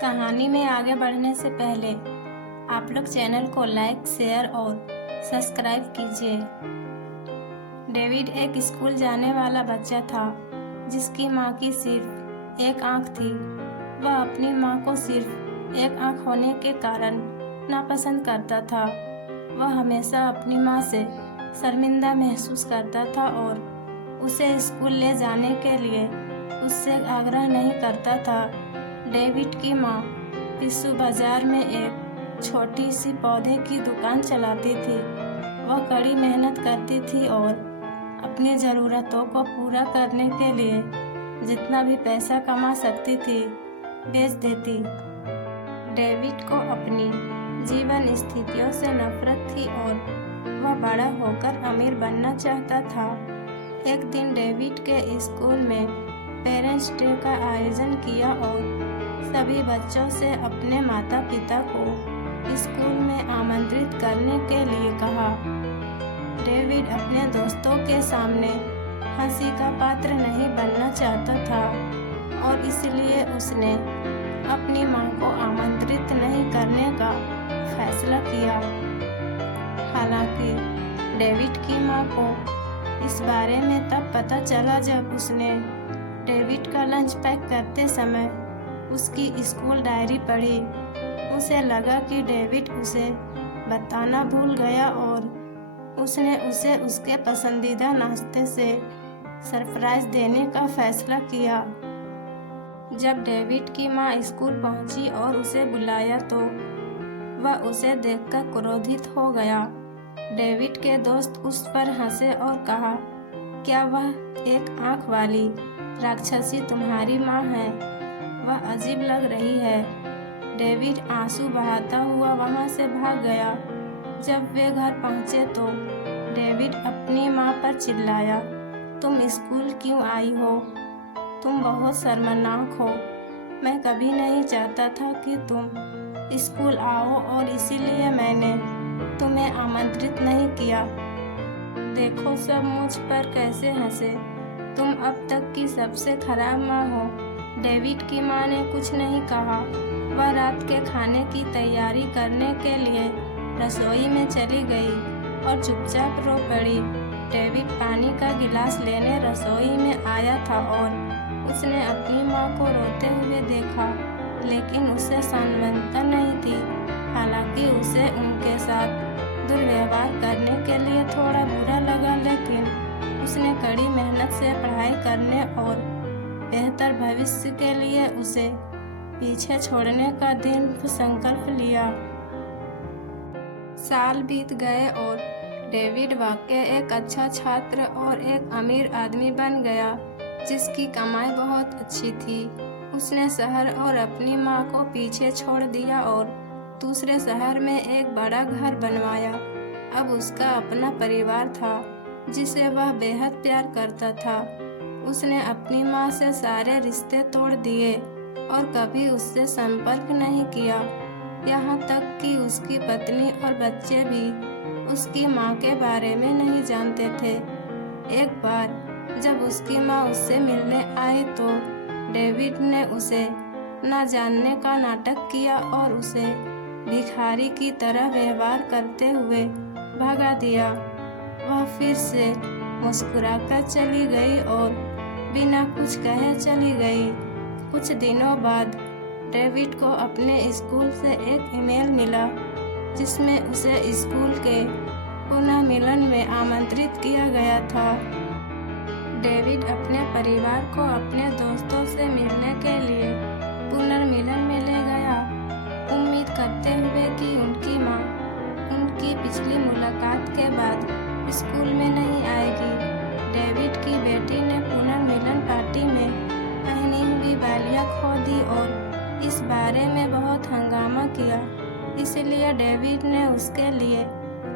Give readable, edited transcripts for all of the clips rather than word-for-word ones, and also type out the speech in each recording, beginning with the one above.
कहानी में आगे बढ़ने से पहले आप लोग चैनल को लाइक, शेयर और सब्सक्राइब कीजिए। डेविड एक स्कूल जाने वाला बच्चा था जिसकी माँ की सिर्फ एक आँख थी। वह अपनी माँ को सिर्फ एक आँख होने के कारण नापसंद करता था। वह हमेशा अपनी माँ से शर्मिंदा महसूस करता था और उसे स्कूल ले जाने के लिए उससे आग्रह नहीं करता था। डेविड की माँ पिस्सू बाजार में एक छोटी सी पौधे की दुकान चलाती थी। वह कड़ी मेहनत करती थी और अपनी ज़रूरतों को पूरा करने के लिए जितना भी पैसा कमा सकती थी बेच देती। डेविड को अपनी जीवन स्थितियों से नफरत थी और वह बड़ा होकर अमीर बनना चाहता था। एक दिन डेविड के स्कूल में पेरेंट्स डे का आयोजन किया और सभी बच्चों से अपने माता पिता को स्कूल में आमंत्रित करने के लिए कहा। डेविड अपने दोस्तों के सामने हंसी का पात्र नहीं बनना चाहता था और इसलिए उसने अपनी मां को आमंत्रित नहीं करने का फैसला किया। हालांकि डेविड की मां को इस बारे में तब पता चला जब उसने डेविड का लंच पैक करते समय उसकी स्कूल डायरी पढ़ी। उसे लगा कि डेविड उसे बताना भूल गया और उसने उसे उसके पसंदीदा नाश्ते से सरप्राइज देने का फैसला किया। जब डेविड की माँ स्कूल पहुंची और उसे बुलाया तो वह उसे देखकर क्रोधित हो गया। डेविड के दोस्त उस पर हंसे और कहा, क्या वह एक आंख वाली राक्षसी तुम्हारी माँ है? वह अजीब लग रही है। डेविड आंसू बहाता हुआ वहां से भाग गया। जब वे घर पहुंचे तो डेविड अपनी माँ पर चिल्लाया, तुम स्कूल क्यों आई हो? तुम बहुत शर्मनाक हो। मैं कभी नहीं चाहता था कि तुम स्कूल आओ और इसीलिए मैंने तुम्हें आमंत्रित नहीं किया। देखो सब मुझ पर कैसे हंसे। तुम अब तक की सबसे खराब माँ हो। डेविड की माँ ने कुछ नहीं कहा। वह रात के खाने की तैयारी करने के लिए रसोई में चली गई और चुपचाप रो पड़ी। डेविड पानी का गिलास लेने रसोई में आया था और उसने अपनी माँ को रोते हुए देखा, लेकिन उसे शांतता नहीं थी। हालांकि उसे उनके साथ दुर्व्यवहार करने के लिए थोड़ा बुरा लगा, लेकिन उसने कड़ी मेहनत से पढ़ाई करने और बेहतर भविष्य के लिए उसे पीछे छोड़ने का दृढ़ संकल्प लिया। साल बीत गए और डेविड वाकई एक अच्छा छात्र और एक अमीर आदमी बन गया जिसकी कमाई बहुत अच्छी थी। उसने शहर और अपनी माँ को पीछे छोड़ दिया और दूसरे शहर में एक बड़ा घर बनवाया। अब उसका अपना परिवार था जिसे वह बेहद प्यार करता था। उसने अपनी माँ से सारे रिश्ते तोड़ दिए और कभी उससे संपर्क नहीं किया। यहाँ तक कि उसकी पत्नी और बच्चे भी उसकी माँ के बारे में नहीं जानते थे। एक बार जब उसकी माँ उससे मिलने आई तो डेविड ने उसे न जानने का नाटक किया और उसे भिखारी की तरह व्यवहार करते हुए भगा दिया। वह फिर से मुस्कुराकर चली गई और बिना कुछ कहे चली गई। कुछ दिनों बाद डेविड को अपने स्कूल से एक ईमेल मिला जिसमें उसे स्कूल के पुनः मिलन में आमंत्रित किया गया था। डेविड अपने परिवार को अपने दोस्तों से मिलने के लिए पुनर्मिलन में ले गया, उम्मीद करते हुए कि उनकी माँ उनकी पिछली मुलाकात के बाद स्कूल में नहीं आएगी। डेविड की बेटी ने पुनर्मिलन पार्टी में पहनी हुई बालियाँ खो दी और इस बारे में बहुत हंगामा किया। इसलिए डेविड ने उसके लिए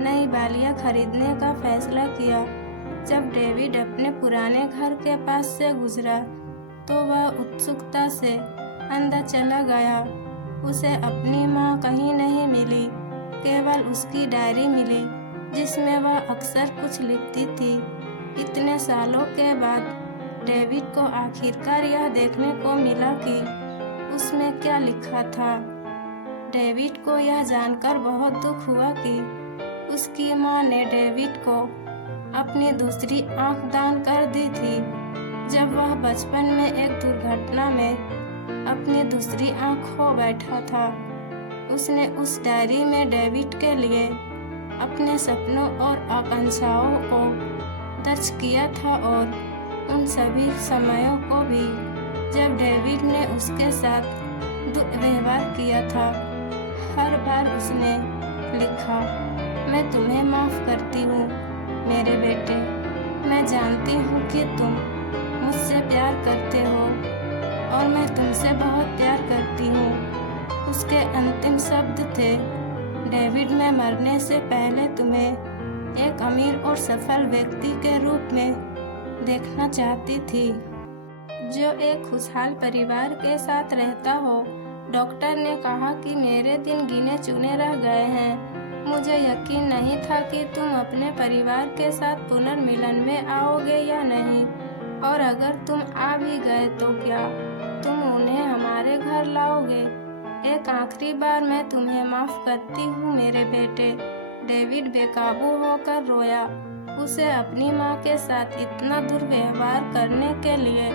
नई बालियाँ खरीदने का फैसला किया। जब डेविड अपने पुराने घर के पास से गुजरा तो वह उत्सुकता से अंदर चला गया। उसे अपनी माँ कहीं नहीं मिली, केवल उसकी डायरी मिली जिसमें वह अक्सर कुछ लिखती थी। इतने सालों के बाद डेविड को आखिरकार यह देखने को मिला कि उसमें क्या लिखा था। डेविड को यह जानकर बहुत दुख हुआ कि उसकी माँ ने डेविड को अपनी दूसरी आंख दान कर दी थी। जब वह बचपन में एक दुर्घटना में अपनी दूसरी आंख खो बैठा था, उसने उस डायरी में डेविड के लिए अपने सपनों और आकांक्षाओं को दर्ज किया था और उन सभी समयों को भी जब डेविड ने उसके साथ दुर्व्यवहार किया था। हर बार उसने लिखा, मैं तुम्हें माफ़ करती हूँ मेरे बेटे, मैं जानती हूँ कि तुम मुझसे प्यार करते हो और मैं तुमसे बहुत प्यार करती हूँ। उसके अंतिम शब्द थे, डेविड, मैं मरने से पहले तुम्हें एक अमीर और सफल व्यक्ति के रूप में देखना चाहती थी, जो एक खुशहाल परिवार के साथ रहता हो। डॉक्टर ने कहा कि मेरे दिन गिने चुने रह गए हैं। मुझे यकीन नहीं था कि तुम अपने परिवार के साथ पुनर्मिलन में आओगे या नहीं, और अगर तुम आ भी गए तो क्या तुम उन्हें हमारे घर लाओगे। एक आखिरी बार मैं तुम्हें माफ़ करती हूँ मेरे बेटे। डेविड बेकाबू होकर रोया। उसे अपनी माँ के साथ इतना दुर्व्यवहार करने के लिए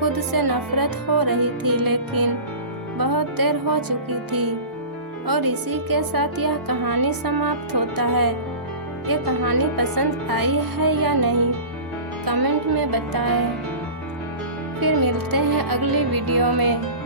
खुद से नफरत हो रही थी, लेकिन बहुत देर हो चुकी थी। और इसी के साथ यह कहानी समाप्त होता है। ये कहानी पसंद आई है या नहीं, कमेंट में बताएं। फिर मिलते हैं अगली वीडियो में।